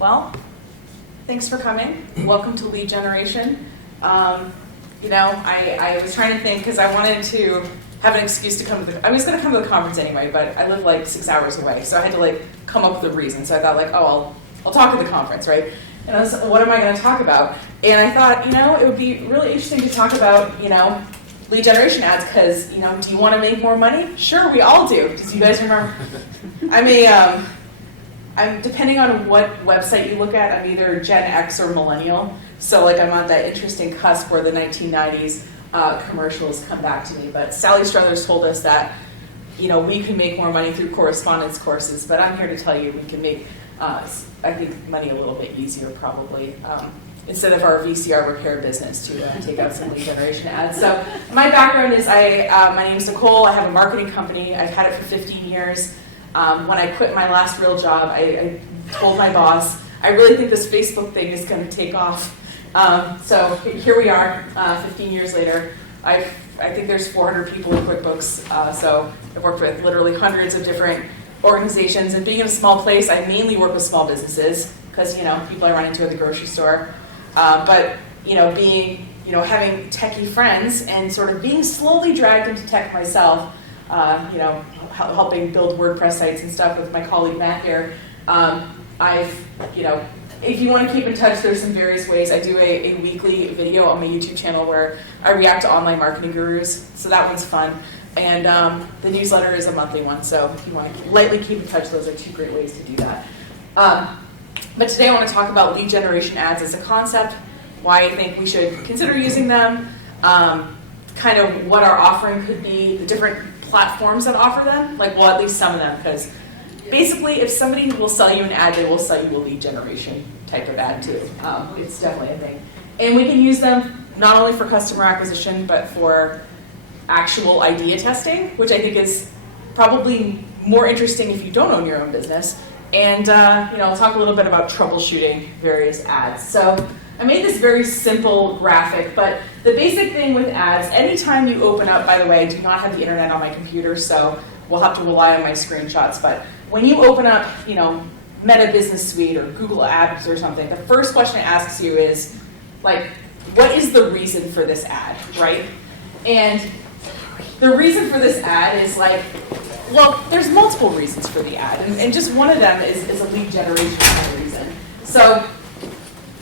Well, thanks for coming. Welcome to Lead Generation. I was trying to think because I wanted to have an excuse to come to I was going to come to the conference anyway, but I live like 6 hours away, so I had to come up with a reason. So I thought I'll talk at the conference, right? And I was, what am I going to talk about? And I thought, it would be really interesting to talk about, lead generation ads because, do you want to make more money? Sure, we all do. Do you guys remember? I'm depending on what website you look at, I'm either Gen X or millennial. So I'm on that interesting cusp where the 1990s commercials come back to me. But Sally Struthers told us that, we can make more money through correspondence courses, but I'm here to tell you we can make, I think, money a little bit easier probably. Instead of our VCR repair business to take out some lead generation ads. So my background is my name is Nicole. I have a marketing company. I've had it for 15 years. When I quit my last real job, I told my boss, I really think this Facebook thing is going to take off. So here we are, 15 years later. I think there's 400 people in QuickBooks. So I've worked with literally hundreds of different organizations. And being in a small place, I mainly work with small businesses because people I run into at the grocery store. But being having techie friends and sort of being slowly dragged into tech myself, helping build WordPress sites and stuff with my colleague Matt here. If you want to keep in touch, there's some various ways. I do a weekly video on my YouTube channel where I react to online marketing gurus, so that one's fun. And the newsletter is a monthly one, so if you want to lightly keep in touch, those are two great ways to do that. But today I want to talk about lead generation ads as a concept, why I think we should consider using them, kind of what our offering could be, the different platforms that offer them, at least some of them, because basically if somebody will sell you an ad, they will sell you a lead generation type of ad too. It's definitely a thing. And we can use them not only for customer acquisition, but for actual idea testing, which I think is probably more interesting if you don't own your own business. And I'll talk a little bit about troubleshooting various ads. So I made this very simple graphic, but the basic thing with ads, anytime you open up, by the way, I do not have the internet on my computer, so we'll have to rely on my screenshots, but when you open up, Meta Business Suite or Google Ads or something, the first question it asks you is, what is the reason for this ad, right? And the reason for this ad is there's multiple reasons for the ad, and just one of them is a lead generation kind of reason.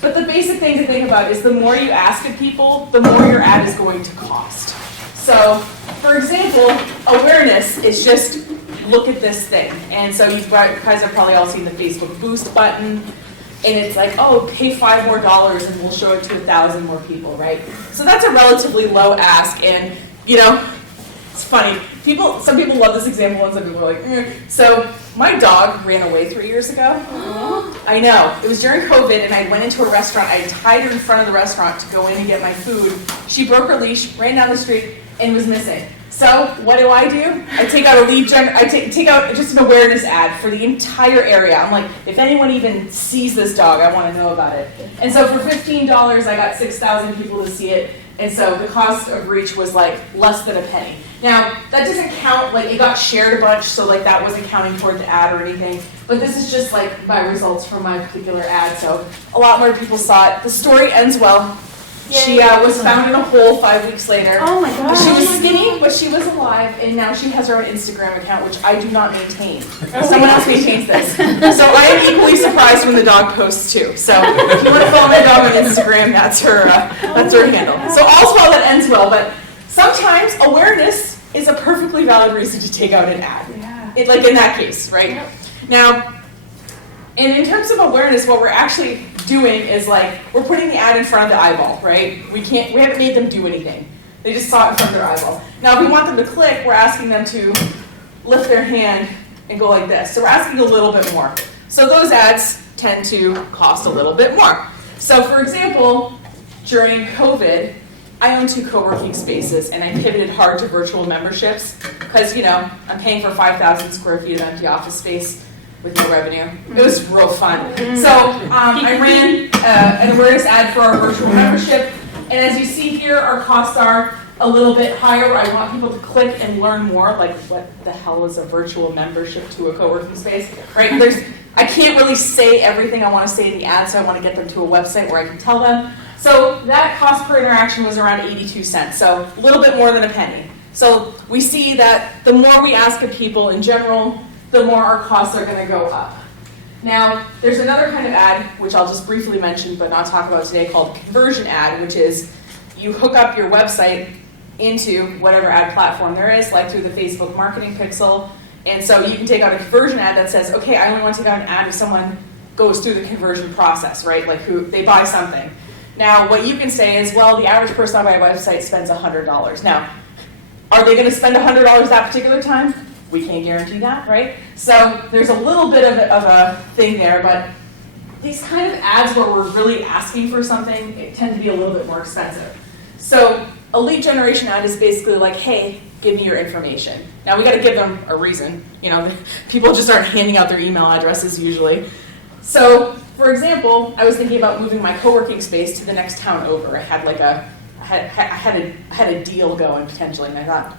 But the basic thing to think about is the more you ask of people, the more your ad is going to cost. So, for example, awareness is just look at this thing. And so you guys have probably all seen the Facebook Boost button, and it's pay $5 more and we'll show it to 1,000 more people, right? So that's a relatively low ask, and it's funny. Some people love this example, and some people are like, So my dog ran away 3 years ago. I know. It was during COVID, and I went into a restaurant. I tied her in front of the restaurant to go in and get my food. She broke her leash, ran down the street, and was missing. So what do? I take out I take out just an awareness ad for the entire area. I'm like, if anyone even sees this dog, I want to know about it. And so for $15, I got 6,000 people to see it. And so the cost of reach was less than a penny. Now, that doesn't count, it got shared a bunch, so that wasn't counting toward the ad or anything. But this is just my results from my particular ad, so a lot more people saw it. The story ends well. Yay. She was found in a hole 5 weeks later. Oh my gosh. She was skinny, but she was alive, and now she has her own Instagram account, which I do not maintain. Someone else maintains this. So I am equally surprised when the dog posts too. So if you want to follow my dog on Instagram, that's her handle. So all's well that ends well, but sometimes awareness is a perfectly valid reason to take out an ad. Yeah. In that case, right? Yep. Now, and in terms of awareness, what we're actually doing is we're putting the ad in front of the eyeball, right? We haven't made them do anything. They just saw it in front of their eyeball. Now, if we want them to click, we're asking them to lift their hand and go like this. So we're asking a little bit more. So those ads tend to cost a little bit more. So for example, during COVID, I own 2 co-working spaces, and I pivoted hard to virtual memberships because, I'm paying for 5,000 square feet of empty office space with no revenue. It was real fun. So I ran an awareness ad for our virtual membership, and as you see here, our costs are a little bit higher. I want people to click and learn more, what the hell is a virtual membership to a co-working space, right? I can't really say everything I want to say in the ad, so I want to get them to a website where I can tell them. So that cost per interaction was around 82 cents, so a little bit more than a penny. So we see that the more we ask of people in general, the more our costs are going to go up. Now, there's another kind of ad, which I'll just briefly mention but not talk about today, called conversion ad, which is you hook up your website into whatever ad platform there is, like through the Facebook marketing pixel. And so you can take out a conversion ad that says, okay, I only want to take out an ad if someone goes through the conversion process, right? Like they buy something. Now, what you can say is, well, the average person on my website spends $100. Now, are they going to spend $100 that particular time? We can't guarantee that, right? So there's a little bit of a thing there, but these kind of ads where we're really asking for something, it tend to be a little bit more expensive. So a lead generation ad is basically like, hey, give me your information. Now we got to give them a reason. You know, people just aren't handing out their email addresses usually. So, for example, I was thinking about moving my co-working space to the next town over. I had like I had a deal going potentially, and I thought,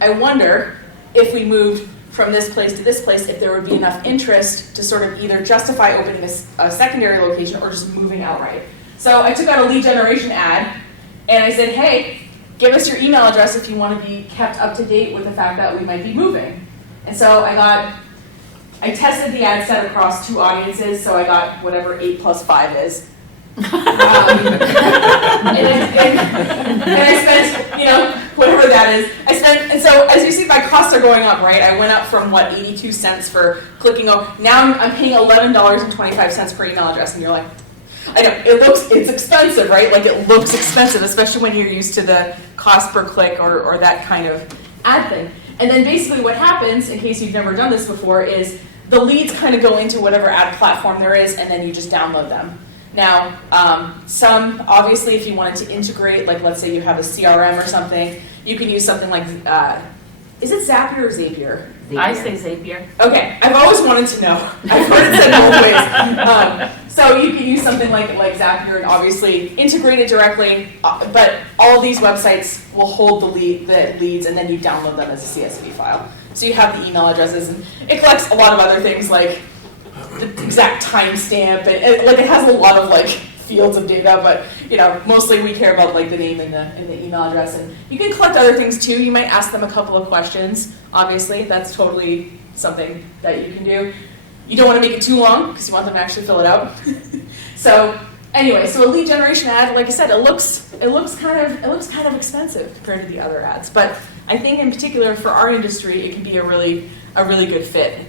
I wonder if we moved from this place to this place, if there would be enough interest to sort of either justify opening a secondary location or just moving outright. So I took out a lead generation ad, and I said, hey, give us your email address if you want to be kept up to date with the fact that we might be moving. And so I tested the ad set across 2 audiences, so I got whatever 8 plus 5 is. And I spent, whatever that is. And so as you see, my costs are going up, right? I went up from 82 cents for clicking over. Now I'm paying $11.25 per email address, and you're like, I know, it's expensive, right? Like it looks expensive, especially when you're used to the cost per click or that kind of ad thing. And then basically what happens, in case you've never done this before, is the leads kind of go into whatever ad platform there is, and then you just download them. Now, some, obviously, if you wanted to integrate, like let's say you have a CRM or something, you can use something like, is it Zapier or Zapier? I say Zapier. Okay, I've always wanted to know. I've heard it said both ways. So you can use something like Zapier and obviously integrate it directly, but all these websites will hold the leads, and then you download them as a CSV file. So you have the email addresses, and it collects a lot of other things like the exact timestamp, and it has a lot of fields of data, but mostly we care about the name and the email address. And you can collect other things too. You might ask them a couple of questions. Obviously, that's totally something that you can do. You don't want to make it too long because you want them to actually fill it out. So anyway, so a lead generation ad, like I said, it looks kind of expensive compared to the other ads, but I think in particular for our industry, it can be a really good fit.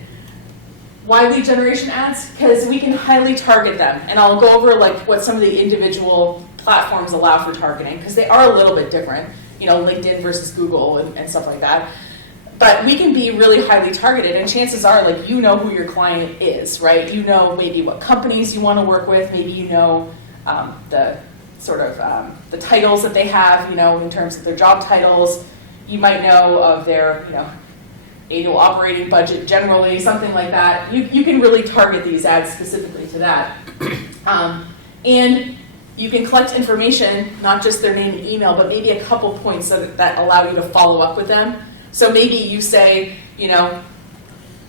Why lead generation ads? Because we can highly target them, and I'll go over what some of the individual platforms allow for targeting, because they are a little bit different, LinkedIn versus Google and stuff like that. But we can be really highly targeted, and chances are, you know who your client is, right? You know maybe what companies you want to work with, maybe you know the sort of the titles that they have, in terms of their job titles. You might know of their, annual operating budget generally, something like that. You can really target these ads specifically to that. And you can collect information, not just their name and email, but maybe a couple points that allow you to follow up with them. So maybe you say, do you have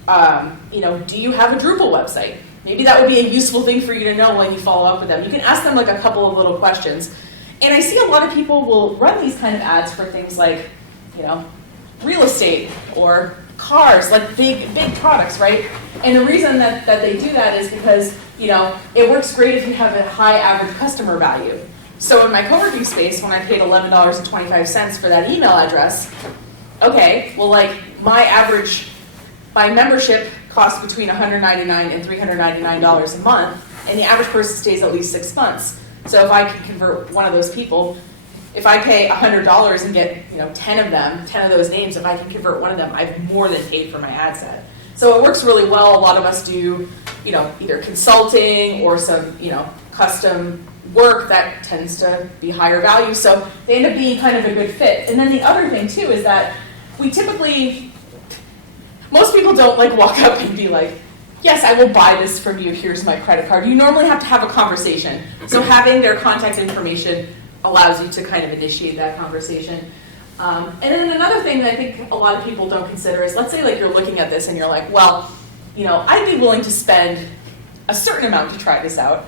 a Drupal website? Maybe that would be a useful thing for you to know when you follow up with them. You can ask them a couple of little questions. And I see a lot of people will run these kind of ads for things like, real estate or cars, big products, right? And the reason that they do that is because, it works great if you have a high average customer value. So in my co-working space, when I paid $11.25 for that email address, okay, well, my membership costs between $199 and $399 a month, and the average person stays at least 6 months. So if I can convert one of those people, if I pay $100 and get 10 of those names, if I can convert one of them, I've more than paid for my ad set. So it works really well. A lot of us do, either consulting or some, custom work that tends to be higher value. So they end up being kind of a good fit. And then the other thing too is that we typically, most people don't walk up and be like, yes, I will buy this from you. Here's my credit card. You normally have to have a conversation. So having their contact information allows you to kind of initiate that conversation. And then another thing that I think a lot of people don't consider is, let's say you're looking at this and you're like, well, I'd be willing to spend a certain amount to try this out.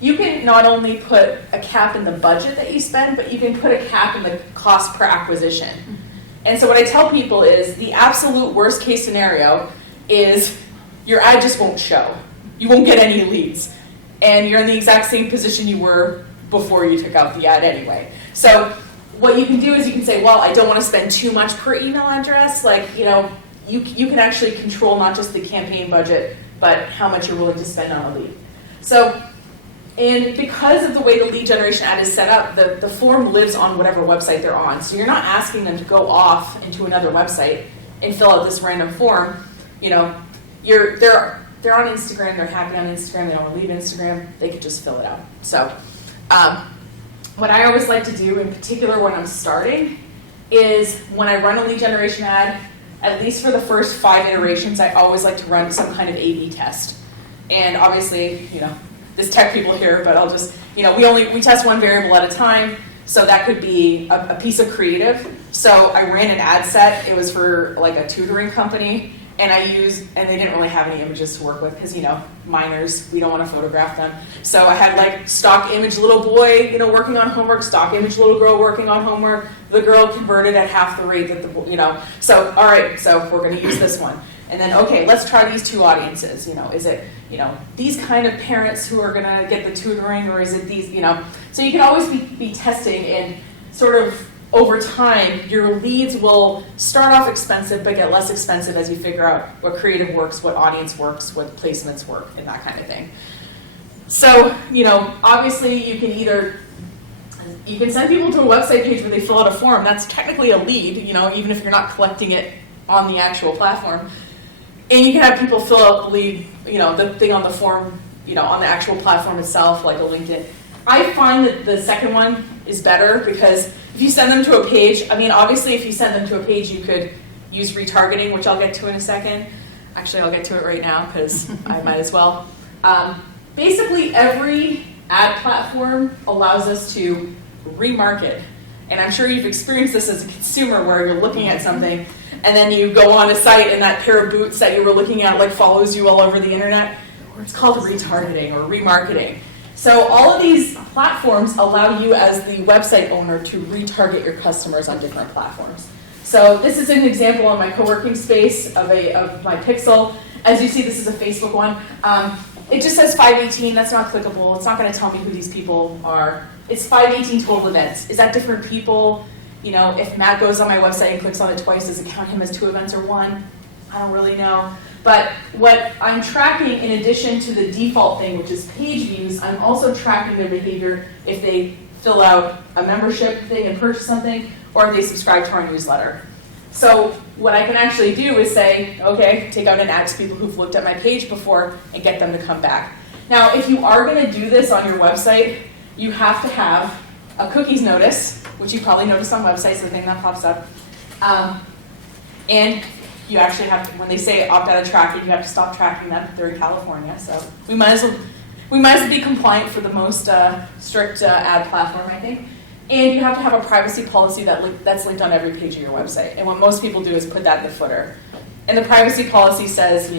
You can not only put a cap in the budget that you spend, but you can put a cap in the cost per acquisition. And so what I tell people is the absolute worst case scenario is your ad just won't show. You won't get any leads. And you're in the exact same position you were before you took out the ad anyway. So what you can do is you can say, well, I don't want to spend too much per email address. You can actually control not just the campaign budget, but how much you're willing to spend on a lead. So, and because of the way the lead generation ad is set up, the form lives on whatever website they're on. So you're not asking them to go off into another website and fill out this random form. They're on Instagram, they're happy on Instagram, they don't want to leave Instagram, they could just fill it out. So what I always like to do, in particular when I'm starting, is when I run a lead generation ad, at least for the first 5 iterations, I always like to run some kind of A/B test. And obviously, there's tech people here, but I'll just, we test one variable at a time, so that could be a piece of creative. So I ran an ad set, it was for like a tutoring company, and they didn't really have any images to work with because, minors, we don't want to photograph them. So I had like stock image little boy, working on homework, stock image little girl working on homework. The girl converted at half the rate that so all right, so we're going to use this one. And then, okay, let's try these 2 audiences. Is it, these kind of parents who are going to get the tutoring, or is it these, So you can always be testing, and sort of over time, your leads will start off expensive but get less expensive as you figure out what creative works, what audience works, what placements work, and that kind of thing. So, obviously you can send people to a website page where they fill out a form. That's technically a lead, even if you're not collecting it on the actual platform. And you can have people fill out the lead, the thing on the form, on the actual platform itself, like a LinkedIn. I find that the second one is better because if you send them to a page, obviously if you send them to a page, you could use retargeting, which I'll get to in a second. Actually, I'll get to it right now because I might as well. Basically, every ad platform allows us to remarket. And I'm sure you've experienced this as a consumer where you're looking at something and then you go on a site and that pair of boots that you were looking at follows you all over the internet. It's called retargeting or remarketing. So all of these platforms allow you as the website owner to retarget your customers on different platforms. So this is an example on my co-working space of my pixel. As you see, this is a Facebook one. It just says 518, that's not clickable. It's not going to tell me who these people are. It's 518 total events. Is that different people? If Matt goes on my website and clicks on it twice, does it count him as 2 events or 1? I don't really know. But what I'm tracking, in addition to the default thing, which is page views, I'm also tracking their behavior if they fill out a membership thing and purchase something, or if they subscribe to our newsletter. So what I can actually do is say, okay, take out an ad to people who've looked at my page before and get them to come back. Now, if you are going to do this on your website, you have to have a cookies notice, which you probably notice on websites, the thing that pops up. And you actually have to, when they say opt out of tracking, you have to stop tracking them. They're in California, so we might as well be compliant for the most strict ad platform, I think. And you have to have a privacy policy that's linked on every page of your website. And what most people do is put that in the footer. And the privacy policy says,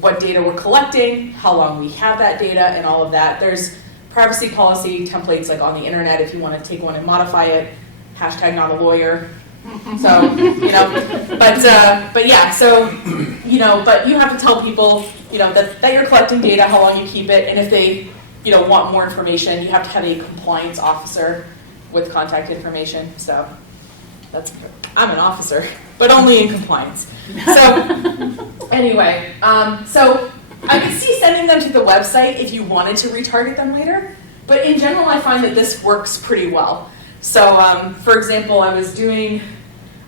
what data we're collecting, how long we have that data, and all of that. There's privacy policy templates on the internet if you want to take one and modify it. Hashtag not a lawyer. So, but yeah, so, but you have to tell people, that you're collecting data, how long you keep it, and if they, want more information, you have to have a compliance officer with contact information. So I'm an officer, but only in compliance. So anyway, so I could see sending them to the website if you wanted to retarget them later, but in general, I find that this works pretty well. So, for example, I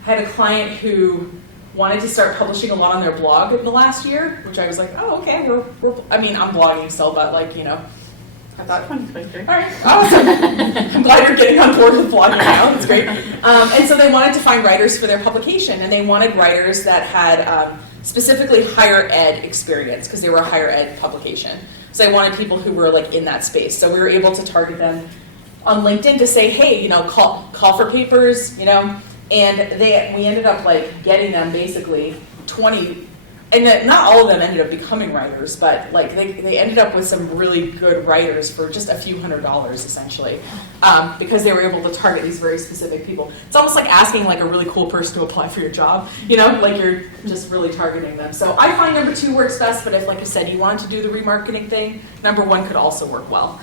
had a client who wanted to start publishing a lot on their blog in the last year, which I was like, oh, okay, I'm blogging still, but I thought, all right, awesome. I'm glad you're getting on board with blogging now, that's great. And so they wanted to find writers for their publication, and they wanted writers that had specifically higher ed experience, because they were a higher ed publication. So they wanted people who were in that space. So we were able to target them on LinkedIn to say, hey, call for papers, and we ended up getting them basically 20 and that not all of them ended up becoming writers, but like they ended up with some really good writers for just a few $100s essentially, because they were able to target these very specific people. It's almost like asking like a really cool person to apply for your job, you know, like you're just really targeting them. So I find number 2 works best, but if, like I said, you want to do the remarketing thing, number 1 could also work well.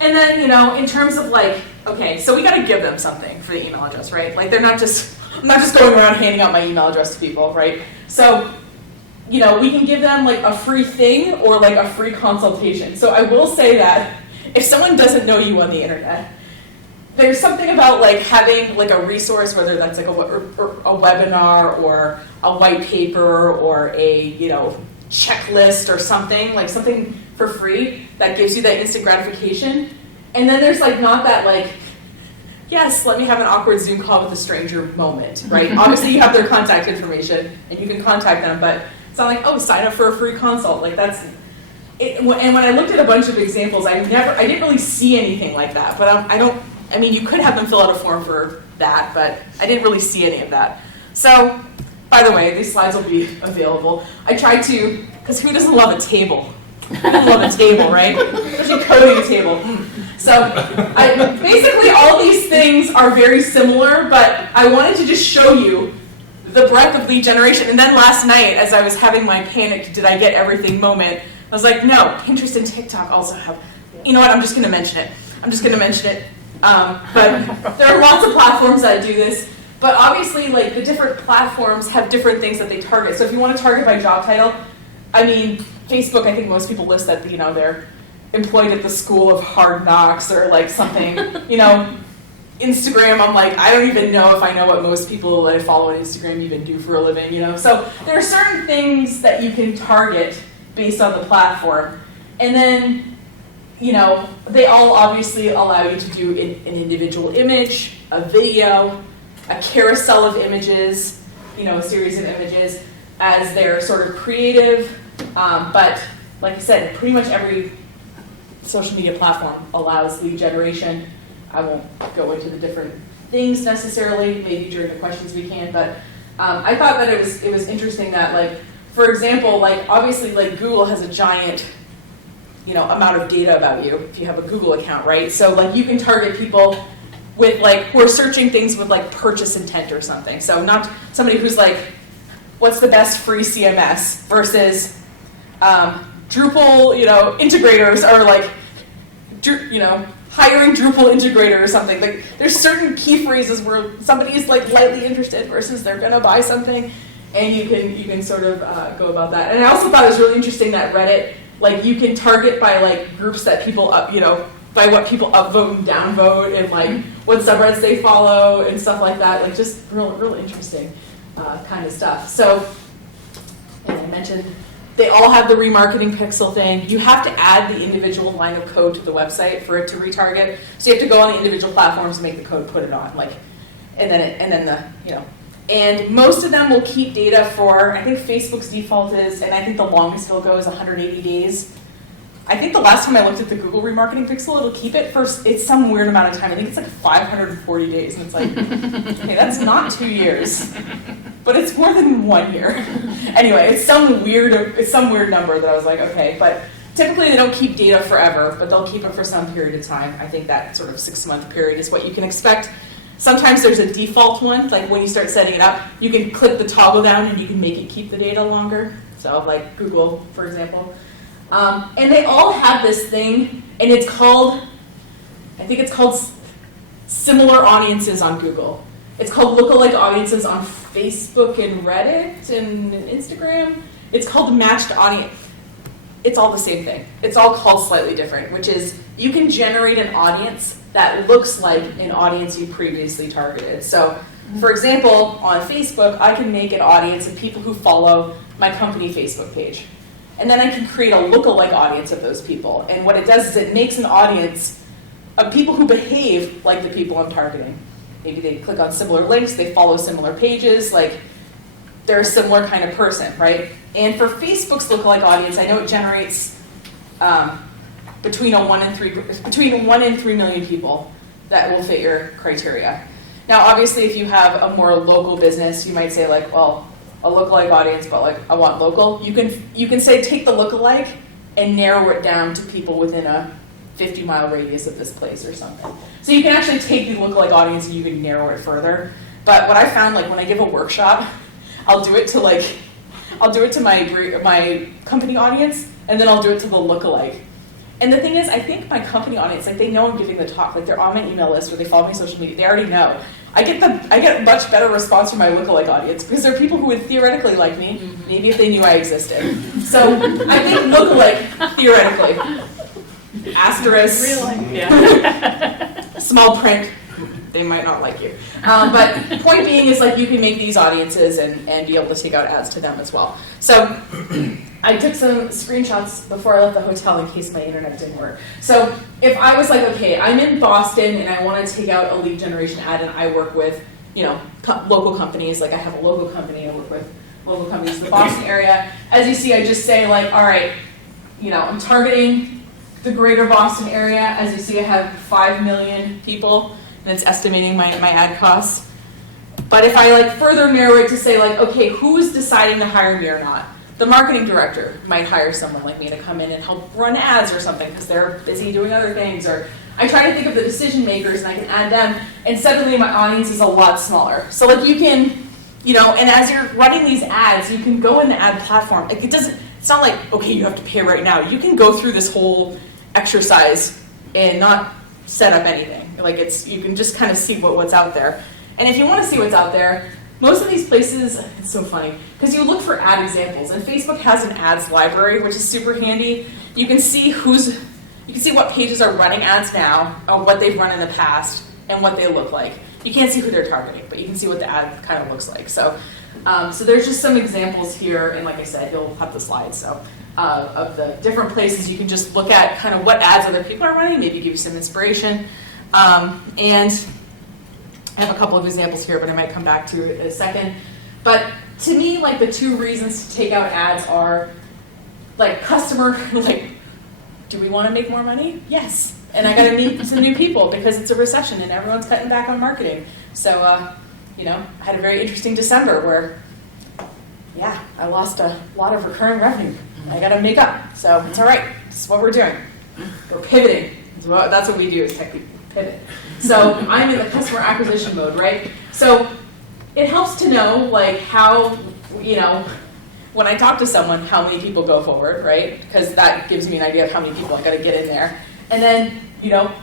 And then, you know, in terms of like, okay, so we got to give them something for the email address, right? Like I'm not just going around handing out my email address to people, right? So, you know, we can give them like a free thing or like a free consultation. So I will say that if someone doesn't know you on the internet, there's something about like having like a resource, whether that's like a webinar or a white paper or a, you know, checklist or something, like something for free that gives you that instant gratification. And then there's like not that like, yes, let me have an awkward Zoom call with a stranger moment, right? Obviously you have their contact information and you can contact them, but it's not like, oh, sign up for a free consult. Like that's it. And when I looked at a bunch of examples, I didn't really see anything like that. But I mean, you could have them fill out a form for that, but I didn't really see any of that. So, by the way, these slides will be available. I tried to, because who doesn't love a table? Who doesn't love a table, right? Especially coding a table. So, basically all these things are very similar, but I wanted to just show you the breadth of lead generation. And then last night, as I was having my panic, did I get everything moment, I was like, no, Pinterest and TikTok also have, you know what, I'm just going to mention it. But there are lots of platforms that do this. But obviously, like, the different platforms have different things that they target. So if you want to target by job title, I mean, Facebook, I think most people list that, you know, they're employed at the School of Hard Knocks or like something, you know. Instagram, I'm like, I don't even know if I know what most people that I follow on Instagram even do for a living, you know? So there are certain things that you can target based on the platform. And then, you know, they all obviously allow you to do an individual image, a video, a carousel of images, you know, a series of images as their sort of creative. But like I said, pretty much every social media platform allows lead generation. I won't go into the different things necessarily, maybe during the questions we can, but I thought that it was interesting that, like, for example, like, obviously, like, Google has a giant, you know, amount of data about you if you have a Google account, right? So, like, you can target people with, like, who are searching things with, like, purchase intent or something. So not somebody who's like, what's the best free CMS versus Drupal, you know, integrators are like, you know, hiring Drupal integrator or something. Like, there's certain key phrases where somebody is like lightly interested versus they're gonna buy something, and you can sort of go about that. And I also thought it was really interesting that Reddit, like, you can target by like groups that people up, you know, by what people upvote and downvote, and like what subreddits they follow and stuff like that. Like, just real interesting kind of stuff. So, and I mentioned, they all have the remarketing pixel thing. You have to add the individual line of code to the website for it to retarget. So you have to go on the individual platforms, make the code, put it on, like, and then the, you know. And most of them will keep data for, I think Facebook's default is, and I think the longest it'll go is 180 days. I think the last time I looked at the Google remarketing pixel, it'll keep it for, it's some weird amount of time. I think it's like 540 days, and it's like, okay, that's not 2 years, but it's more than 1 year. Anyway, it's some weird number that I was like, okay, but typically they don't keep data forever, but they'll keep it for some period of time. I think that sort of 6-month period is what you can expect. Sometimes there's a default one, like when you start setting it up, you can click the toggle down and you can make it keep the data longer. So like Google, for example. And they all have this thing, and it's called, I think it's called similar audiences on Google. It's called lookalike audiences on Facebook and Reddit and Instagram. It's called matched audience. It's all the same thing. It's all called slightly different, which is you can generate an audience that looks like an audience you previously targeted. So, for example, on Facebook, I can make an audience of people who follow my company Facebook page. And then I can create a lookalike audience of those people. And what it does is it makes an audience of people who behave like the people I'm targeting. Maybe they click on similar links, they follow similar pages, like they're a similar kind of person, right? And for Facebook's lookalike audience, I know it generates between 1 and 3 million people that will fit your criteria. Now, obviously, if you have a more local business, you might say like, well, a lookalike audience, but like I want local, you can say take the lookalike and narrow it down to people within a 50-mile radius of this place or something. So you can actually take the lookalike audience and you can narrow it further. But what I found, like when I give a workshop, I'll do it to my company audience, and then I'll do it to the lookalike. And the thing is, I think my company audience, like they know I'm giving the talk, like they're on my email list or they follow my social media, they already know. I get much better response from my lookalike audience because they're people who would theoretically like me, maybe if they knew I existed. So I think lookalike, theoretically, asterisk, small print, they might not like you. But point being is like you can make these audiences and be able to take out ads to them as well. So I took some screenshots before I left the hotel in case my internet didn't work. So if I was like, okay, I'm in Boston and I want to take out a lead generation ad and I work with, local companies, like I have a local company, I work with local companies in the Boston area. As you see, I just say like, all right, I'm targeting the greater Boston area. As you see, I have 5 million people and it's estimating my ad costs. But if I like further narrow it to say like, okay, who's deciding to hire me or not? The marketing director might hire someone like me to come in and help run ads or something because they're busy doing other things. Or I try to think of the decision makers and I can add them, and suddenly my audience is a lot smaller. So like you can, and as you're running these ads, you can go in the ad platform. Like it's not like, okay, you have to pay right now. You can go through this whole exercise and not set up anything. Like you can just kind of see what's out there. And if you want to see what's out there, most of these places, it's so funny, because you look for ad examples, and Facebook has an ads library, which is super handy. You can see what pages are running ads now, or what they've run in the past, and what they look like. You can't see who they're targeting, but you can see what the ad kind of looks like. So there's just some examples here, and like I said, you'll have the slides. So of the different places, you can just look at kind of what ads other people are running, maybe give you some inspiration, and I have a couple of examples here, but I might come back to it in a second. But to me, like the two reasons to take out ads are like customer, like, do we want to make more money? Yes. And I got to meet some new people because it's a recession and everyone's cutting back on marketing. So, I had a very interesting December where, I lost a lot of recurring revenue. I got to make up. So it's all right. This is what we're doing. We're pivoting. That's what we do as tech people. Pivot. So I'm in the customer acquisition mode, right? So it helps to know like how, when I talk to someone, how many people go forward, right? Because that gives me an idea of how many people I got to get in there. And then,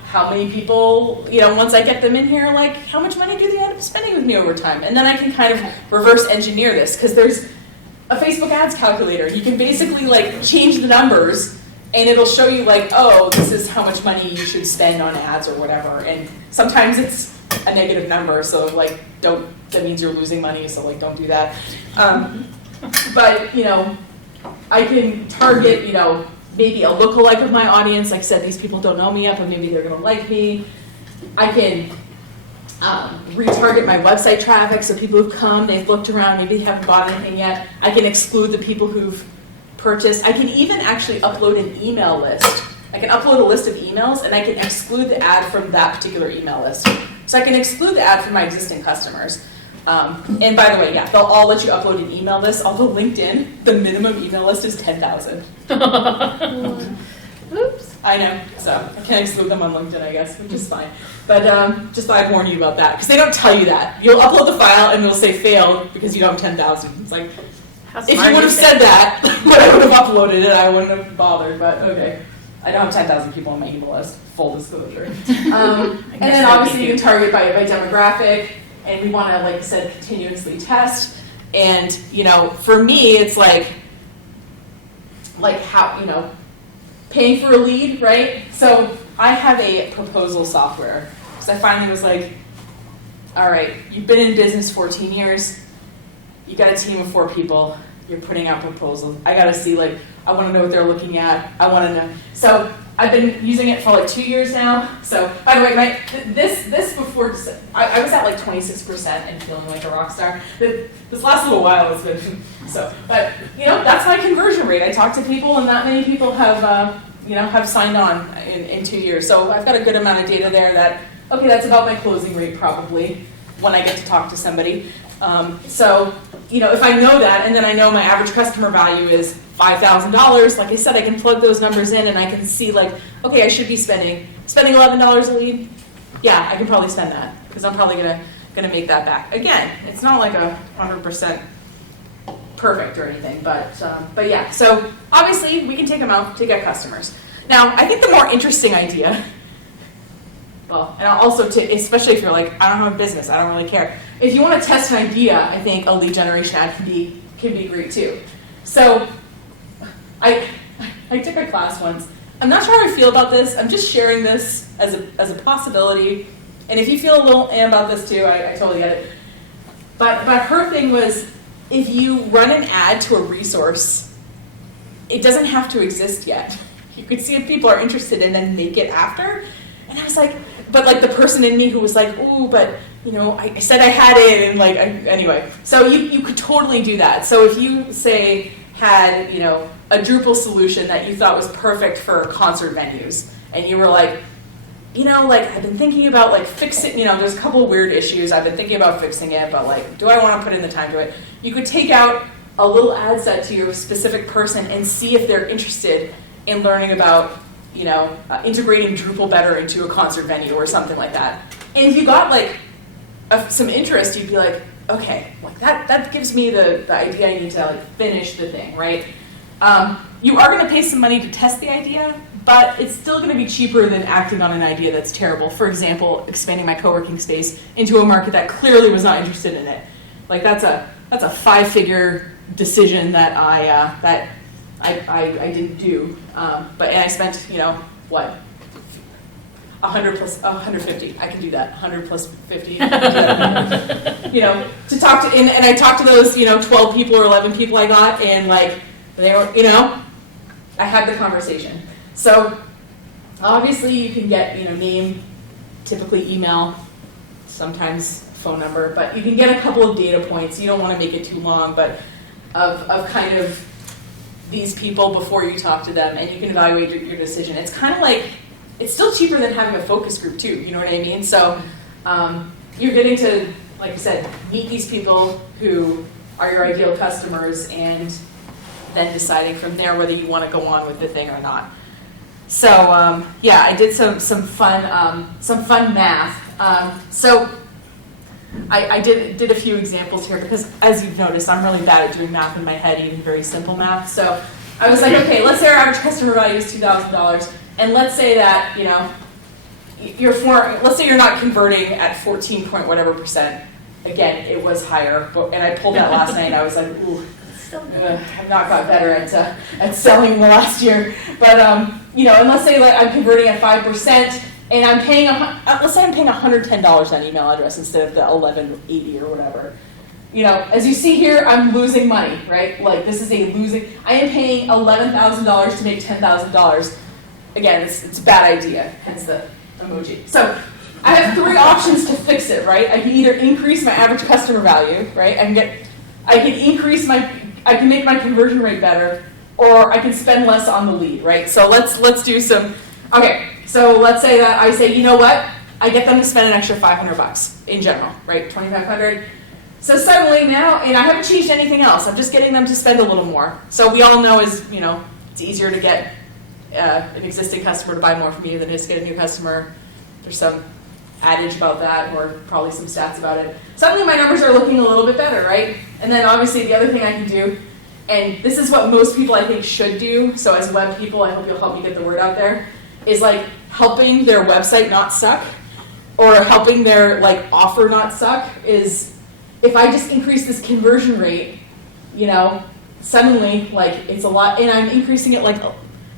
how many people, once I get them in here, like how much money do they end up spending with me over time? And then I can kind of reverse engineer this because there's a Facebook ads calculator. You can basically like change the numbers and it'll show you like, oh, this is how much money you should spend on ads or whatever. And sometimes it's a negative number, so like that means you're losing money, so like don't do that. But I can target maybe a lookalike of my audience. Like I said, these people don't know me yet, but maybe they're gonna like me. I can retarget my website traffic, so people who've come, they've looked around, maybe they haven't bought anything yet. I can exclude the people who've purchased. I can even actually upload an email list. I can upload a list of emails and I can exclude the ad from that particular email list. So I can exclude the ad from my existing customers. And by the way, they'll all let you upload an email list, although LinkedIn, the minimum email list is 10,000. Oops. I know, so I can exclude them on LinkedIn, I guess, which is fine. But just thought I'd warn you about that, because they don't tell you that. You'll upload the file and it'll say failed because you don't have 10,000. It's like, if you would have said that, but I would have uploaded it, I wouldn't have bothered, but okay. I don't have 10,000 people on my email list, full disclosure. And then obviously you can target by demographic, and we want to, like I said, continuously test. And, for me, it's like how, paying for a lead, right? So I have a proposal software, because I finally was like, all right, you've been in business 14 years, you got a team of 4 people, you're putting out proposals. I got to see, like, I want to know what they're looking at. I want to know. So I've been using it for like 2 years now. So by the way, this before, I was at like 26% and feeling like a rock star. This last little while has been, so, but that's my conversion rate. I talk to people and that many people have signed on in 2 years. So I've got a good amount of data there that, okay, that's about my closing rate probably when I get to talk to somebody. So, if I know that, and then I know my average customer value is $5,000, like I said, I can plug those numbers in and I can see like, okay, I should be spending $11 a lead. Yeah, I can probably spend that because I'm probably gonna make that back. Again, it's not like 100% perfect or anything, but yeah. So obviously we can take them out to get customers. Now, I think the more interesting idea, well, and also especially if you're like, I don't have a business, I don't really care. If you want to test an idea, I think a lead generation ad can be great too. So I took a class once. I'm not sure how I feel about this. I'm just sharing this as a possibility. And if you feel a little about this too, I totally get it. But her thing was, if you run an ad to a resource, it doesn't have to exist yet. You could see if people are interested and then make it after. And I was like, but like the person in me who was like, ooh, but I said I had it, and like, anyway. So you could totally do that. So if you say had, a Drupal solution that you thought was perfect for concert venues, and you were like, I've been thinking about like fixing, there's a couple of weird issues. I've been thinking about fixing it, but like, do I want to put in the time to it? You could take out a little ad set to your specific person and see if they're interested in learning about, integrating Drupal better into a concert venue or something like that. And if you got like some interest, you'd be like, okay, like that gives me the idea I need to like finish the thing, right? You are going to pay some money to test the idea, but it's still going to be cheaper than acting on an idea that's terrible. For example, expanding my co-working space into a market that clearly was not interested in it. Like that's a 5-figure decision that I didn't do. And I spent, what? 100 plus 150. I can do that. 100 plus 50. To talk to, and I talked to those, 12 people or 11 people I got, and like, they were, I had the conversation. So obviously you can get, name, typically email, sometimes phone number, but you can get a couple of data points. You don't want to make it too long, but of kind of these people before you talk to them, and you can evaluate your decision. It's kind of like, it's still cheaper than having a focus group too, you know what I mean? So you're getting to, like I said, meet these people who are your ideal customers, and then deciding from there whether you want to go on with the thing or not. So yeah, I did some fun math. So I did a few examples here because, as you've noticed, I'm really bad at doing math in my head, even very simple math. So I was like, okay, let's say our average customer value is $2,000, and let's say that let's say you're not converting at 14 point whatever %. Again, it was higher, and I pulled that last night. And I was like, ooh, I've not got better at selling the last year. But and let's say like I'm converting at 5%. And I'm paying, let's say I'm paying $110 on email address instead of the $11.80 or whatever. As you see here, I'm losing money, right? Like this is I am paying $11,000 to make $10,000. Again, it's a bad idea, hence the emoji. So I have 3 options to fix it, right? I can either increase my average customer value, right? I can make my conversion rate better, or I can spend less on the lead, right? So let's do some, okay. So let's say that I say, you know what? I get them to spend an extra $500 in general, right? $2,500. So suddenly now, and I haven't changed anything else. I'm just getting them to spend a little more. So we all know it's easier to get an existing customer to buy more from you than just get a new customer. There's some adage about that, or probably some stats about it. Suddenly my numbers are looking a little bit better, right? And then obviously the other thing I can do, and this is what most people I think should do, so as web people, I hope you'll help me get the word out there, is like helping their website not suck, or helping their like offer not suck, is if I just increase this conversion rate, suddenly like it's a lot, and I'm increasing it like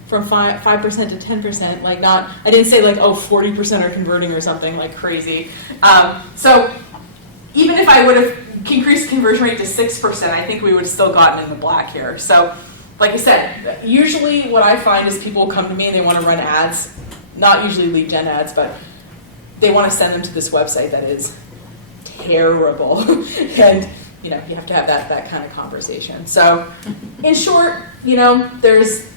from 5% to 10%, like I didn't say like, 40% are converting or something like crazy. So even if I would have increased conversion rate to 6%, I think we would have still gotten in the black here. So like I said, usually what I find is people will come to me and they want to run ads, not usually lead gen ads, but they want to send them to this website that is terrible. And you have to have that kind of conversation. So in short, there's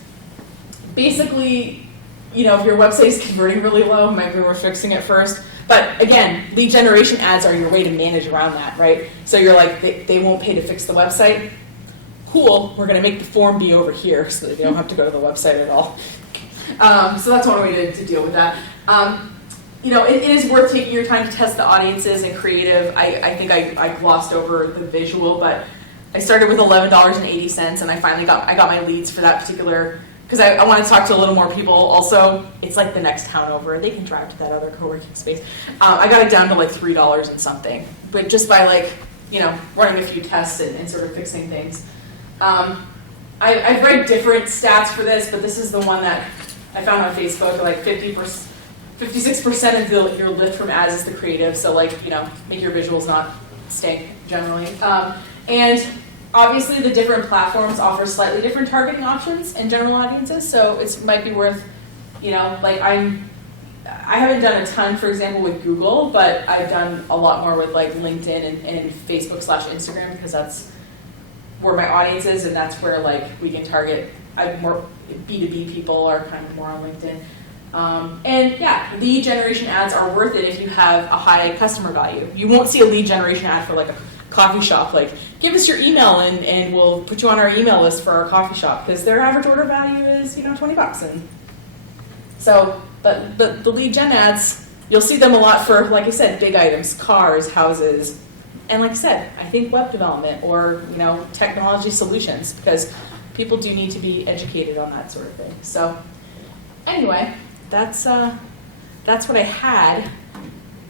basically if your website is converting really low, maybe we're fixing it first. But again, lead generation ads are your way to manage around that, right? So you're like, they won't pay to fix the website. Cool, we're going to make the form be over here so that they don't have to go to the website at all. So that's one way to deal with that. It is worth taking your time to test the audiences and creative. I think I glossed over the visual, but I started with $11.80, and I finally got my leads for that particular, because I want to talk to a little more people. Also, it's like the next town over. They can drive to that other co-working space. I got it down to like $3 and something, but just by running a few tests and sort of fixing things. I've read different stats for this, but this is the one that I found on Facebook. Like 56% of your lift from ads is the creative. So make your visuals not stink generally. And obviously the different platforms offer slightly different targeting options and general audiences. So it might be worth, I haven't done a ton, for example, with Google, but I've done a lot more with LinkedIn and Facebook/Instagram, because that's where my audience is, and that's where we can target. More B2B people are kind of more on LinkedIn. And yeah, lead generation ads are worth it if you have a high customer value. You won't see a lead generation ad for a coffee shop, give us your email and we'll put you on our email list for our coffee shop, because their average order value is $20. And so, but the lead gen ads, you'll see them a lot for, like I said, big items, cars, houses, and like I said, I think web development or technology solutions, because people do need to be educated on that sort of thing. So anyway, that's what I had.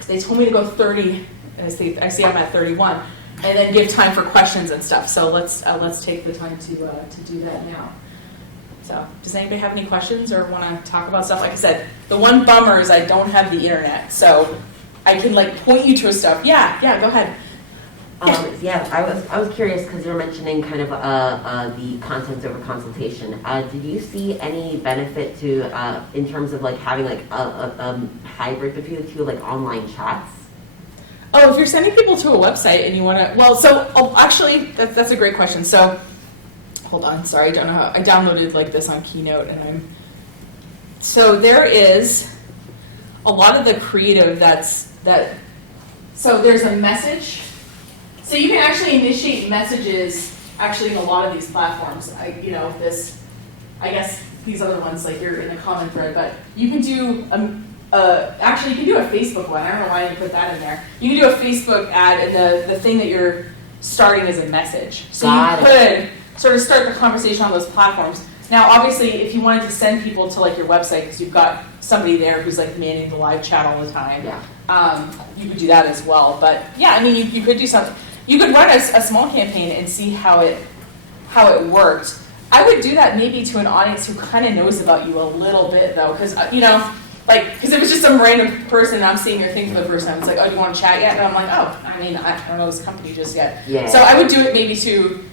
They told me to go 30, and I see I'm at 31, and then give time for questions and stuff. So let's take the time to do that now. So does anybody have any questions or want to talk about stuff? Like I said, the one bummer is I don't have the internet, so I can point you to stuff. Yeah, go ahead. I was curious because you were mentioning kind of the content over consultation. Did you see any benefit to in terms of having a hybrid between the two, online chats? Oh, if you're sending people to a website and you want to, actually, that's a great question. So, hold on, sorry, I don't know how, I downloaded this on Keynote, and so there is a lot of the creative so there's a message. So you can actually initiate messages actually in a lot of these platforms. I guess these other ones, you're in the common thread, but you can do actually, you can do a Facebook one. I don't know why I didn't put that in there. You can do a Facebook ad, and the thing that you're starting is a message. So you could sort of start the conversation on those platforms. Now, obviously, if you wanted to send people to your website, because you've got somebody there who's manning the live chat all the time, you could do that as well. But yeah, I mean, you could do something. You could run a small campaign and see how it worked. I would do that maybe to an audience who kind of knows about you a little bit, though, because because it was just some random person, and I'm seeing your thing for the first time. It's oh, do you want to chat yet? And I'm I don't know this company just yet. Yeah. So I would do it maybe to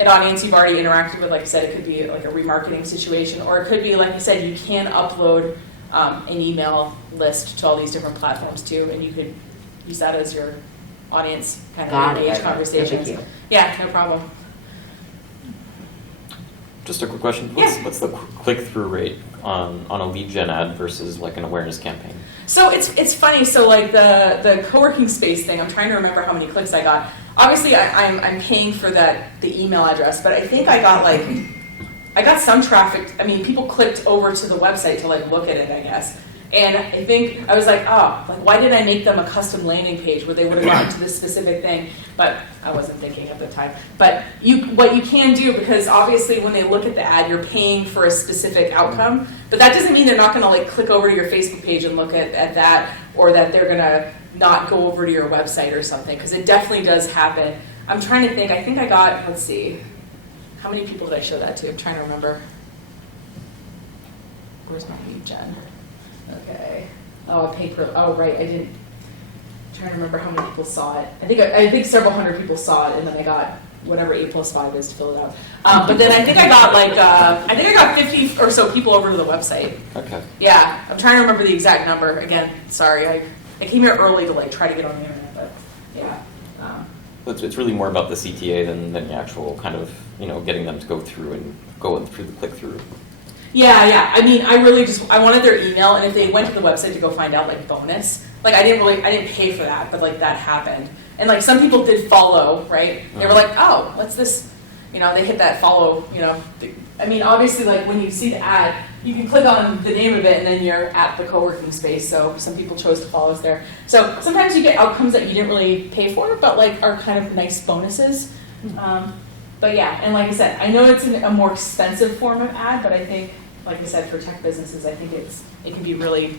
an audience you've already interacted with. Like I said, it could be a remarketing situation, or it could be, like you said, you can upload an email list to all these different platforms too, and you could use that as your audience kind of engage conversations. Yeah, no problem. Just a quick question. What's the click-through rate on a lead gen ad versus an awareness campaign? So it's funny. So the co-working space thing, I'm trying to remember how many clicks I got. Obviously, I'm paying for the email address, but I think I got some traffic. I mean, people clicked over to the website to look at it, I guess. And I think I was why did I make them a custom landing page where they would have gotten to this specific thing? But I wasn't thinking at the time. But what you can do, because obviously when they look at the ad, you're paying for a specific outcome. But that doesn't mean they're not going to click over to your Facebook page and look at that, or that they're going to not go over to your website or something, because it definitely does happen. I'm trying to think. I think I got, let's see, how many people did I show that to? I'm trying to remember. Where's my lead gen? Okay. Oh, I paid for. Oh, right. I didn't. I'm trying to remember how many people saw it. I think several hundred people saw it, and then I got whatever 8+5 is to fill it out. But then I think I got 50 or so people over to the website. Okay. Yeah, I'm trying to remember the exact number. Again, sorry, I came here early to try to get on the internet, but yeah. It's really more about the CTA than the actual kind of getting them to go through the click through. Yeah. I mean, I wanted their email, and if they went to the website to go find out like bonus, like I didn't pay for that, but like that happened. And like some people did follow, right? They were like, oh, what's this? You know, they hit that follow, you know. I mean, obviously, like when you see the ad, you can click on the name of it and then you're at the co-working space. So some people chose to follow us there. So sometimes you get outcomes that you didn't really pay for, but like are kind of nice bonuses. But yeah, and like I said, I know it's a more expensive form of ad, but I think, like I said, for tech businesses, I think it can be really,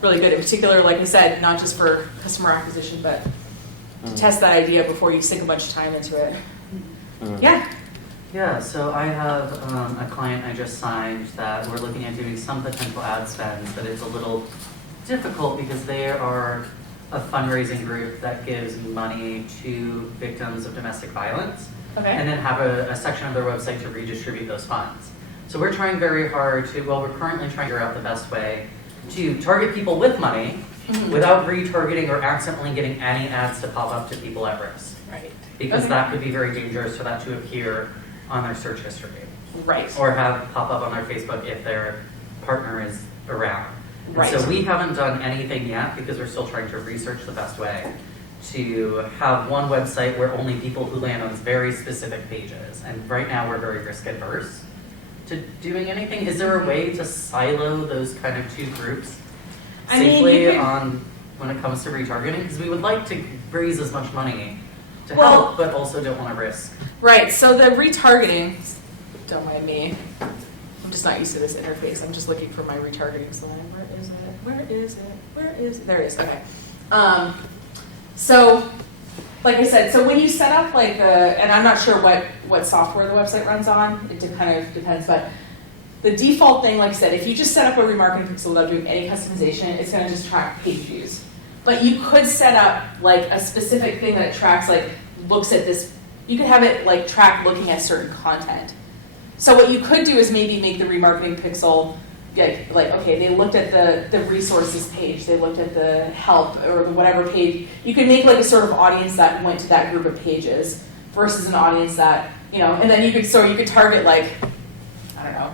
really good. In particular, like I said, not just for customer acquisition, but to test that idea before you sink a bunch of time into it. Yeah. Yeah, so I have a client I just signed that we're looking at doing some potential ad spends, but it's a little difficult because they are a fundraising group that gives money to victims of domestic violence, Okay. and then have a section of their website to redistribute those funds. So we're trying very hard to, well, we're currently trying to figure out the best way to target people with money without retargeting or accidentally getting any ads to pop up to people at risk. Right. Because Okay. that could be very dangerous for that to appear on their search history. Right. Or have pop up on their Facebook if their partner is around. And Right. so we haven't done anything yet because we're still trying to research the best way to have one website where only people who land on very specific pages. And right now we're very risk adverse to doing anything. Is there a way to silo those kind of two groups I mean, safely you could- on when it comes to retargeting? Because we would like to raise as much money to Well- help, but also don't want to risk. Right, so the retargeting, don't mind me, I'm just not used to this interface. I'm just looking for my retargeting slide. Where is it? There it is, okay. So, like I said, so when you set up like and I'm not sure what software the website runs on, it kind of depends, but the default thing, like I said, if you just set up a remarketing pixel without doing any customization, it's gonna just track page views. But you could set up like a specific thing that it tracks, like looks at this, you could have it like track looking at certain content. So what you could do is maybe make the remarketing pixel like okay, they looked at the resources page, they looked at the help or the whatever page. You could make like a sort of audience that went to that group of pages versus an audience that, you know, and then you could target like, I don't know,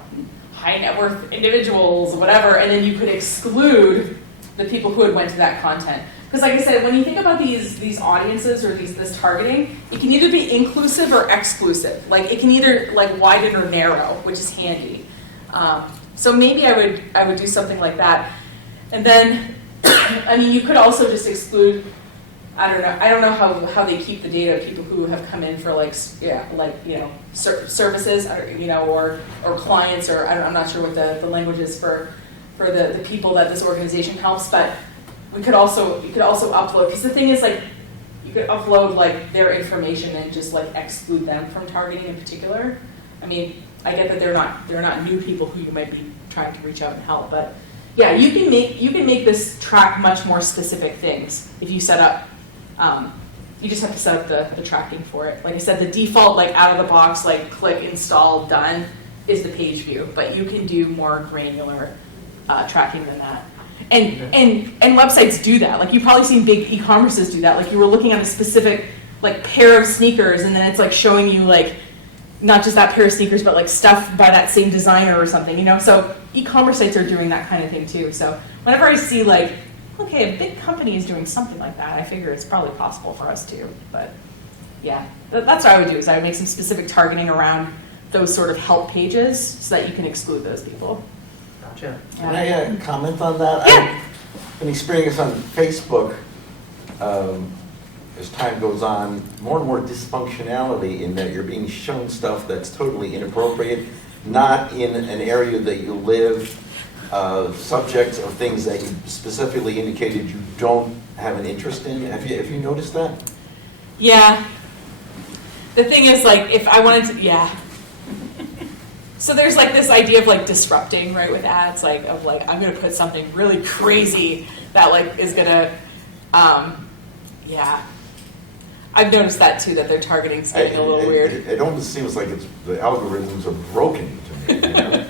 high net worth individuals, whatever, and then you could exclude the people who had went to that content. Because like I said, when you think about these audiences or this targeting, it can either be inclusive or exclusive. Like it can either like widen or narrow, which is handy. So maybe I would do something like that. And then, I mean, you could also just exclude, I don't know how they keep the data of people who have come in for services, or clients, or I'm not sure what the language is for the people that this organization helps, but you could also upload, because the thing is like, you could upload like their information and just like exclude them from targeting in particular. I mean, I get that they're not new people who you might be trying to reach out and help, but yeah, you can make this track much more specific things if you set up. You just have to set up the tracking for it. Like I said, the default like out of the box like click install done is the page view, but you can do more granular tracking than that. And websites do that. Like you've probably seen big e-commerces do that. Like you were looking at a specific like pair of sneakers, and then it's like showing you like not just that pair of sneakers, but like stuff by that same designer or something, you know? So e-commerce sites are doing that kind of thing too. So whenever I see like, okay, a big company is doing something like that, I figure it's probably possible for us too. But yeah, that's what I would do, is I would make some specific targeting around those sort of help pages so that you can exclude those people. Gotcha. Can I comment on that? Yeah. I've been experiencing on Facebook, as time goes on, more and more dysfunctionality in that you're being shown stuff that's totally inappropriate, not in an area that you live, subjects of things that you specifically indicated you don't have an interest in. Have you noticed that? Yeah. The thing is, like, if I wanted to, yeah. So there's like this idea of like disrupting, right, with ads, like of like, I'm gonna put something really crazy that like is gonna, yeah. I've noticed that too, that their targeting's getting a little weird. It almost seems like the algorithms are broken to me. You know?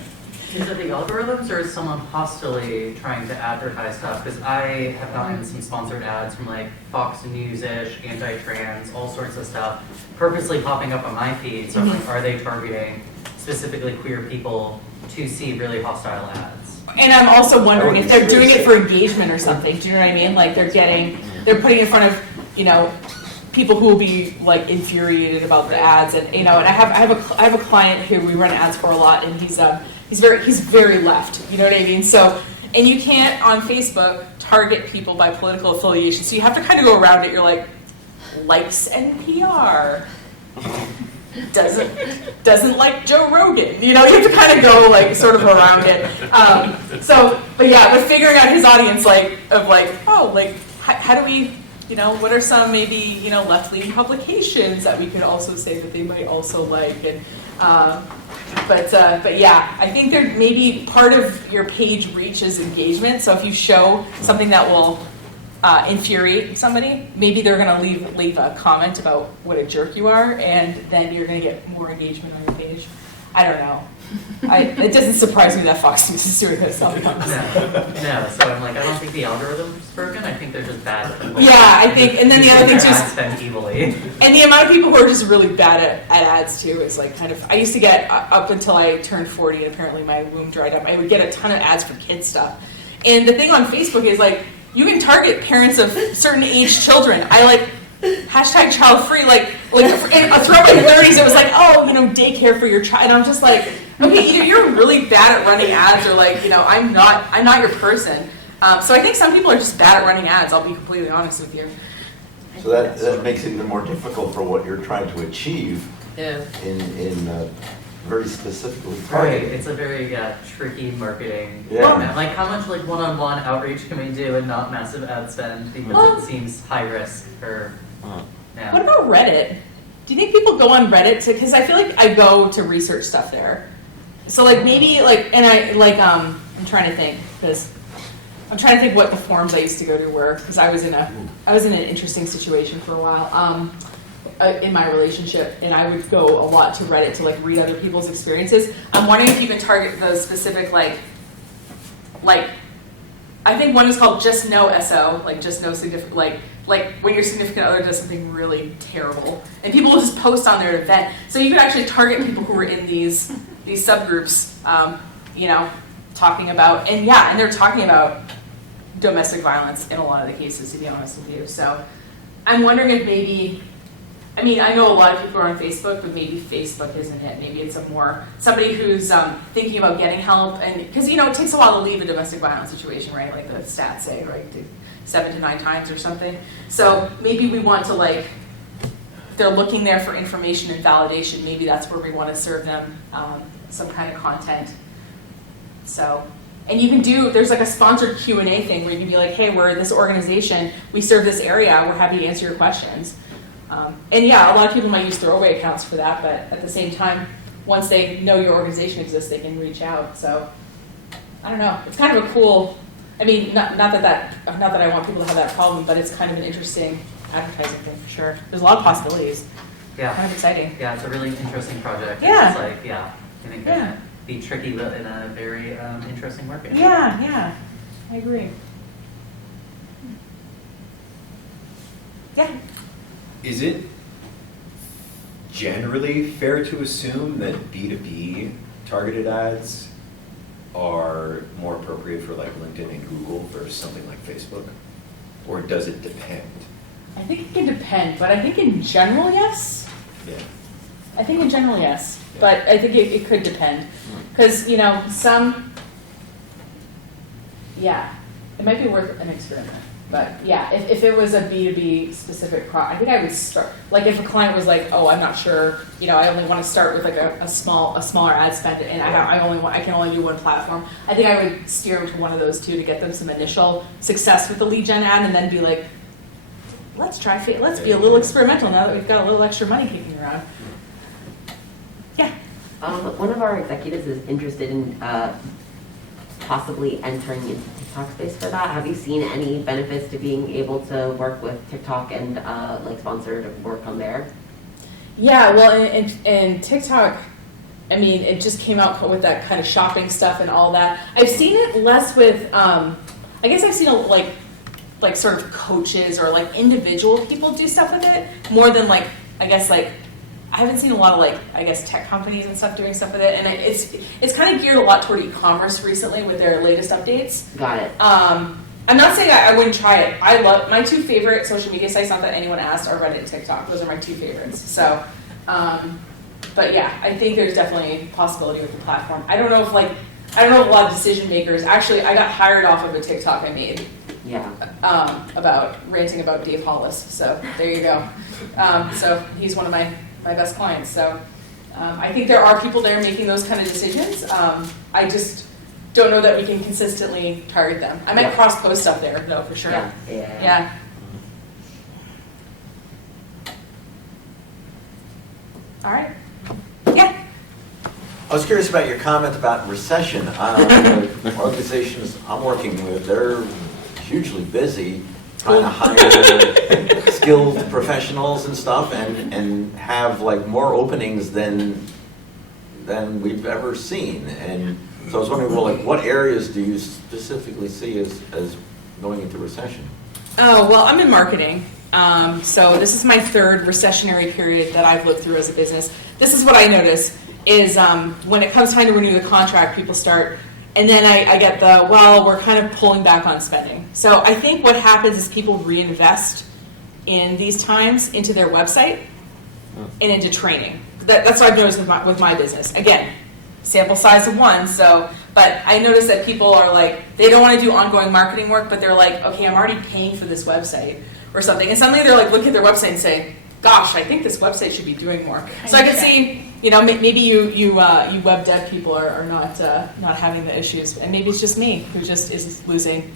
Is it the algorithms or is someone hostily trying to advertise stuff? Because I have gotten some sponsored ads from like Fox News-ish, anti-trans, all sorts of stuff, purposely popping up on my feed. So I'm like, are they targeting specifically queer people to see really hostile ads. And I'm also wondering I if would they're disagree. doing it for engagement or something. Do you know what I mean? Like they're putting in front of, people who will be like infuriated about the ads, and and I have a client who we run ads for a lot, and he's very left. You know what I mean? So, and you can't on Facebook target people by political affiliation. So you have to kind of go around it. You're like, likes NPR. Doesn't like Joe Rogan. You have to kind of go like sort of around it. But figuring out his audience how do we, what are some maybe, left-leaning publications that we could also say that they might also like, and I think there maybe part of your page reach is engagement. So if you show something that will infuriate somebody, maybe they're going to leave a comment about what a jerk you are, and then you're going to get more engagement on your page. I don't know. It doesn't surprise me that Fox News is doing this sometimes. No. So I'm like, I don't think the algorithm's broken. I think they're just bad at people. Yeah, I think, and then the other thing too is, spend evilly. and the amount of people who are just really bad at ads too is like kind of, I used to get, up until I turned 40 and apparently my womb dried up, I would get a ton of ads for kids stuff. And the thing on Facebook is like, you can target parents of certain age children. I like hashtag child free, like throughout my 30s, it was like, daycare for your child. And I'm just like, okay, either you're really bad at running ads, or like, I'm not your person. So I think some people are just bad at running ads. I'll be completely honest with you. So that makes it even more difficult for what you're trying to achieve Yeah. in very specifically Right, targeted. it's a very tricky marketing Yeah. format. Like how much like one-on-one outreach can we do and not massive ad spend because Well- it seems high risk for now. What about Reddit? Do you think people go on Reddit because I feel like I go to research stuff there. So like maybe like, and I'm trying to think what the forums I used to go to were, because I was in an interesting situation for a while in my relationship, and I would go a lot to Reddit to like read other people's experiences. I'm wondering if you can target those specific like I think one is called Just Know SO, like just know significant, like when your significant other does something really terrible, and people will just post on their event. So you could actually target people who are in these subgroups, talking about, and they're talking about domestic violence in a lot of the cases, to be honest with you. So I'm wondering if maybe, I know a lot of people are on Facebook, but maybe Facebook isn't it. Maybe it's somebody who's thinking about getting help, and because it takes a while to leave a domestic violence situation, right? Like the stats say, right, 7 to 9 times or something. So maybe we want to if they're looking there for information and validation, maybe that's where we want to serve them some kind of content. So, and you can there's like a sponsored Q&A thing where you can be like, hey, we're this organization, we serve this area, we're happy to answer your questions. A lot of people might use throwaway accounts for that, but at the same time, once they know your organization exists, they can reach out. So, I don't know. It's kind of a cool. Not that I want people to have that problem, but it's kind of an interesting advertising thing for sure. There's a lot of possibilities. Yeah. Kind of exciting. Yeah, it's a really interesting project. Yeah. It's like, I think it can be tricky but in a very interesting market. Yeah, I agree. Yeah. Is it generally fair to assume that B2B targeted ads are more appropriate for like LinkedIn and Google versus something like Facebook? Or does it depend? I think it can depend, but I think in general, yes. Yeah. I think in general, yes. But I think it could depend. Because, it might be worth an experiment. But if it was a B2B specific I think I would start, like if a client was like, oh, I'm not sure, I only want to start with like a smaller ad spend, and I can only do one platform. I think I would steer them to one of those two to get them some initial success with the lead gen ad, and then be like, let's be a little experimental now that we've got a little extra money kicking around. Yeah. One of our executives is interested in possibly entering into TikTok space for that. Have you seen any benefits to being able to work with TikTok and sponsored work on there? Yeah, well, and TikTok, it just came out with that kind of shopping stuff and all that. I've seen it less with, I guess I've seen like sort of coaches or like individual people do stuff with it more than I haven't seen a lot of like, I guess, tech companies and stuff doing stuff with it, and it's kind of geared a lot toward e-commerce recently with their latest updates. Got it. I'm not saying I wouldn't try it. I love my two favorite social media sites. Not that anyone asked, are Reddit and TikTok. Those are my two favorites. So, but yeah, I think there's definitely a possibility with the platform. I don't know if a lot of decision makers. Actually, I got hired off of a TikTok I made. Yeah. About ranting about Dave Hollis. So there you go. So he's one of my best clients. So I think there are people there making those kind of decisions. I just don't know that we can consistently target them. I might cross-post stuff there, though, for sure. Yeah. All right. Yeah. I was curious about your comment about recession. The organizations I'm working with, they're hugely busy trying to hire skilled professionals and stuff, and have like more openings than we've ever seen. And so I was wondering, well, like, what areas do you specifically see as going into recession? Oh, well, I'm in marketing. So this is my third recessionary period that I've lived through as a business. This is what I notice is when it comes time to renew the contract, people start, and then I get we're kind of pulling back on spending. So I think what happens is people reinvest in these times into their website and into training. That's what I've noticed with my business. Again, sample size of one, but I notice that people are like, they don't want to do ongoing marketing work, but they're like, okay, I'm already paying for this website or something. And suddenly they're like, look at their website and say, gosh, I think this website should be doing more. So I can see, maybe you web dev people are not having the issues, and maybe it's just me who just is losing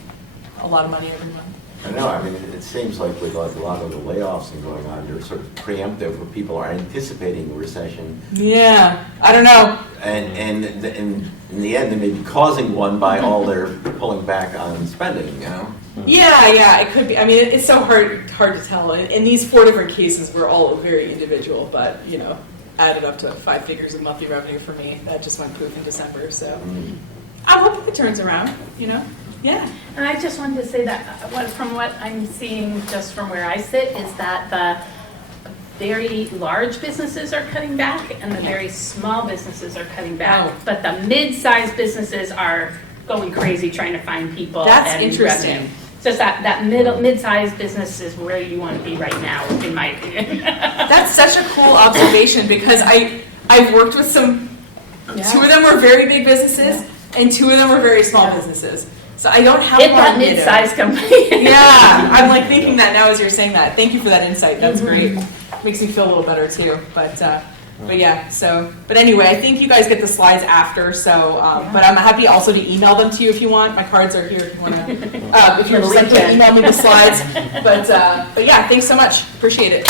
a lot of money every month. I know, I mean, it seems like with like a lot of the layoffs and going on, they're sort of preemptive where people are anticipating a recession. Yeah, I don't know. And in the end, they may be causing one by all their pulling back on spending, Yeah, it could be. I mean, it's so hard to tell. In these 4 different cases, we're all very individual, but, added up to 5 figures of monthly revenue for me. That just went poof in December, so I'm hoping it turns around, Yeah. And I just wanted to say that from what I'm seeing just from where I sit is that the very large businesses are cutting back and the very small businesses are cutting back. Oh. But the mid-sized businesses are going crazy trying to find people. That's and interesting. revenue. Just that mid-sized business is where you want to be right now, in my opinion. That's such a cool observation because I've worked with some, 2 of them were very big businesses and 2 of them were very small businesses. So I don't have Hit that mid-sized company. Yeah, I'm like thinking that now as you're saying that. Thank you for that insight. That's great. Makes me feel a little better too. But yeah. But anyway, I think you guys get the slides after. So, but I'm happy also to email them to you if you want. My cards are here if you want to. If you're just like to email me the slides. But yeah, thanks so much. Appreciate it.